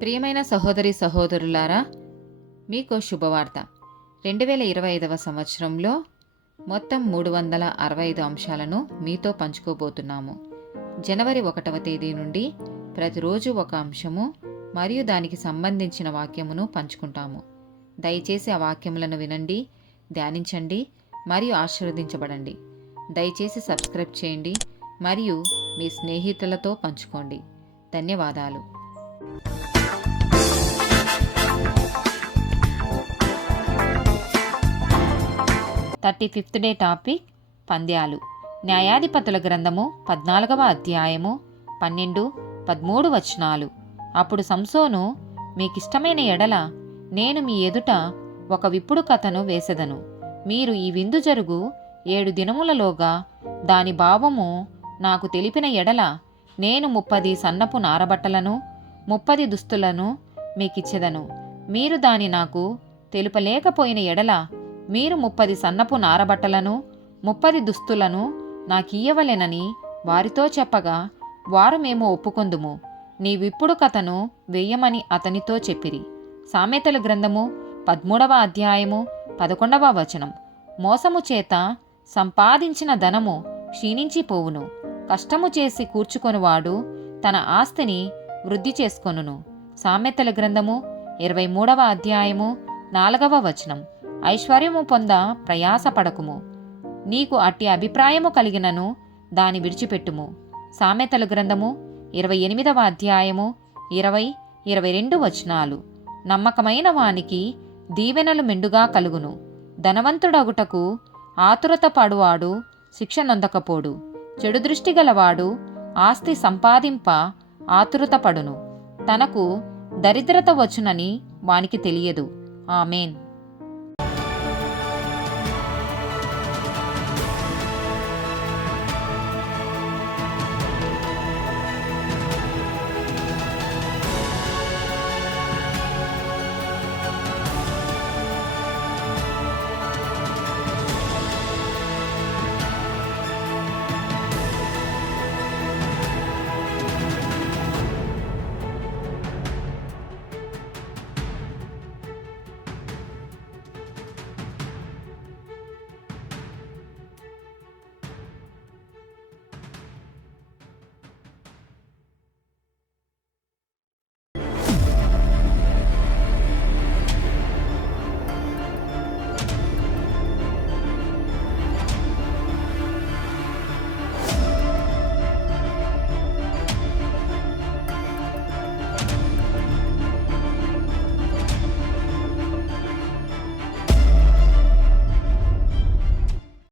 ప్రియమైన సహోదరి సహోదరులారా, మీకు శుభవార్త. 2025వ సంవత్సరంలో మొత్తం 365 అంశాలను మీతో పంచుకోబోతున్నాము. జనవరి 1వ తేదీ నుండి ప్రతిరోజు ఒక అంశము మరియు దానికి సంబంధించిన వాక్యమును పంచుకుంటాము. దయచేసి ఆ వాక్యములను వినండి, ధ్యానించండి మరియు ఆశీర్వదించబడండి. దయచేసి సబ్స్క్రైబ్ చేయండి మరియు మీ స్నేహితులతో పంచుకోండి. ధన్యవాదాలు. 35th day topic పంద్యాలు. న్యాయాధిపతుల గ్రంథము 14వ అధ్యాయము 12-13 వచనాలు. అప్పుడు సంసోను, మీకిష్టమైన ఎడల నేను మీ ఎదుట ఒక విప్పుడు కథను వేసెదను. మీరు ఈ విందు జరుగు 7 దినములలోగా దాని భావము నాకు తెలిపిన ఎడల నేను 30 సన్నపు నారబట్టలను 30 దుస్తులను మీకిచ్చెదను. మీరు దాని నాకు తెలుపలేకపోయిన ఎడల మీరు 30 సన్నపు నారబట్టలను 30 దుస్తులను నాకియ్యవలెనని వారితో చెప్పగా, వారు మేము ఒప్పుకొందుము, నీవిప్పుడు కథను వెయ్యమని అతనితో చెప్పిరి. సామెతల గ్రంథము 13వ అధ్యాయము 11వ వచనం. మోసము చేత సంపాదించిన ధనము క్షీణించిపోవును, కష్టము చేసి కూర్చుకొనువాడు తన ఆస్తిని వృద్ధి చేసుకొనును. సామెతల గ్రంథము 23వ అధ్యాయము 4వ వచనం. ఐశ్వర్యము పొంద ప్రయాసపడకుము, నీకు అట్టి అభిప్రాయము కలిగినను దాని విడిచిపెట్టుము. సామెతల గ్రంథము 28వ అధ్యాయము 20-22 వచనాలు. నమ్మకమైన వానికి దీవెనలు మెండుగా కలుగును, ధనవంతుడగుటకు ఆతురత పడువాడు శిక్ష నొందకపోడు. చెడు దృష్టి గలవాడు ఆస్తి సంపాదింప ఆతురత పడును, తనకు దరిద్రత వచ్చునని వానికి తెలియదు. ఆమేన్.